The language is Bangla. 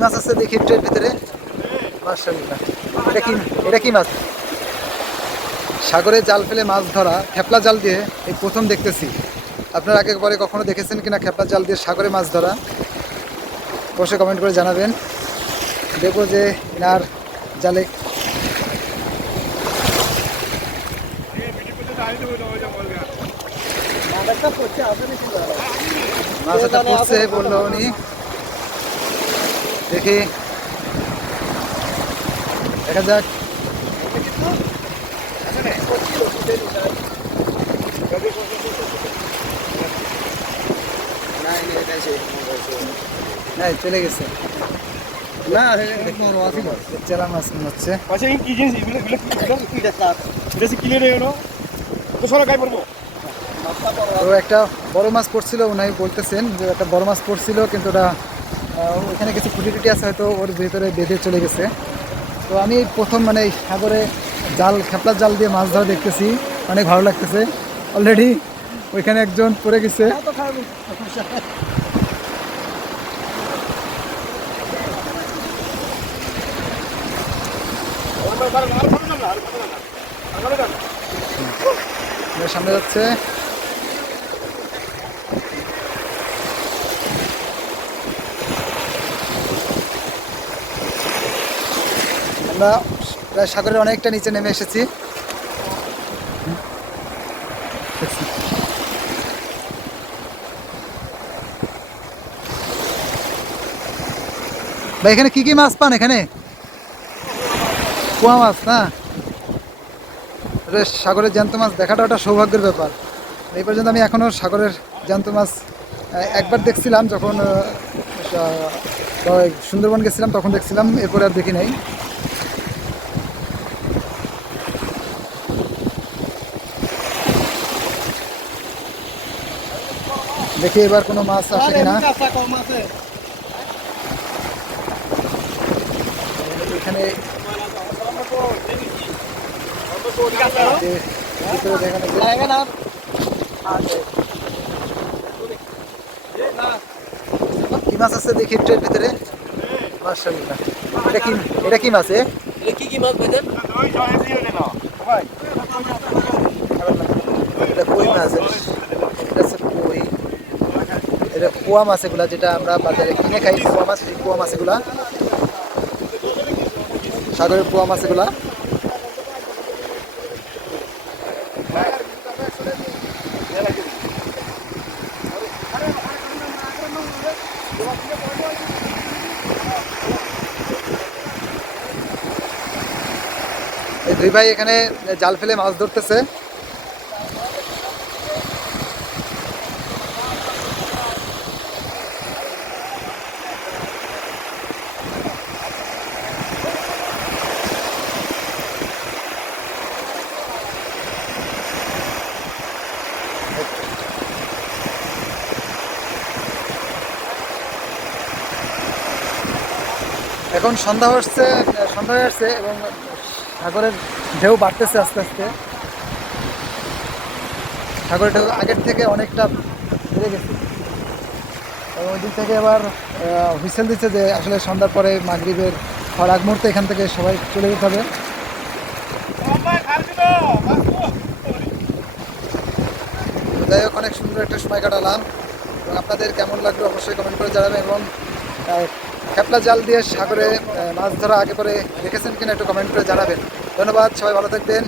মাছ আছে দেখি এর ভিতরে। এটা কি এটা কি মাছ? সাগরে জাল ফেলে মাছ ধরা, খেপলা জাল দিয়ে এই প্রথম দেখতেছি। আপনারা আগে পরে কখনো দেখেছেন কিনা খেপলা জাল দিয়ে সাগরে মাছ ধরা? অবশ্যই কমেন্ট করে জানাবেন। দেখব যে এনার জালে মাছ একটা পড়ছে, বলল উনি। দেখি। দেখা যাক। নাই চলে গেছে। না চেলা মাছ হচ্ছে। পাশে কি জিনিস? এগুলো এগুলো কি এটা সে কিনে নিয়ে গেলো। তো সরা গায়ে পড়ব। তো একটা বড় মাছ পড়ছিল উনি বলতেছেন যে একটা বড় মাছ পড়ছিল কিন্তু ওটা ওখানে কিছু খুঁটি টুটি আছে হয়তো ওর ভিতরে বেঁধে চলে গেছে। তো আমি প্রথম মানে সাগরে জাল খেপলার জাল দিয়ে মাছ ধরা দেখতেছি। অনেক ভালো লাগতেছে। অলরেডি ওইখানে একজন পড়ে গেছে। এর সামনে যাচ্ছে। আমরা প্রায় সাগরের অনেকটা নিচে নেমে এসেছি। ভাই, এখানে কি কি মাছ পান এখানে? কুয়া মাছ, না? সাগরের জ্যান্ত মাছ, দেখাটা ওটা সৌভাগ্যের ব্যাপার। এই পর্যন্ত আমি এখনও সাগরের জ্যান্ত মাছ একবার দেখছিলাম যখন সুন্দরবন গেছিলাম, তখন দেখছিলাম, এরপরে আর দেখি নাই। দেখি এবার কোনো মাছ আসে কিনা। এখানে কি মাছ আছে দেখি এর ভিতরে? এটা কি এটা কি মাছ এ? কি কি মাছ ভাইজান এটা কই মাছ এটা পোয়া মাছ এগুলা যেটা আমরা বাজারে কিনে খাই পোয়া মাছ, সেই পোয়া মাছ এগুলা। সাগরের পোয়া মাছ এগুলা। দুই ভাই এখানে জাল ফেলে মাছ ধরতেছে। এখন সন্ধ্যা হচ্ছে, সন্ধ্যা হয়ে আসছে এবং সাগরের ঢেউ বাড়তেছে আস্তে আস্তে। সাগরের ঢেউ আগের থেকে অনেকটা বেড়ে গেছে। এবং ওই দিক থেকে আবার হুইসেল দিচ্ছে যে আসলে সন্ধ্যার পরে মাগরিবের হওয়ার আগ মুহূর্তে এখান থেকে সবাই চলে যেতে হবে। যাই হোক, অনেক সুন্দর একটা সময় কাটালাম। এবং আপনাদের কেমন লাগল অবশ্যই কমেন্ট করে জানাবেন এবং খেপলা জাল দিয়ে সাগরে মাছ ধরা আগে পরে দেখেছেন কিনা একটু কমেন্ট করে জানাবেন। ধন্যবাদ, সবাই ভালো থাকবেন।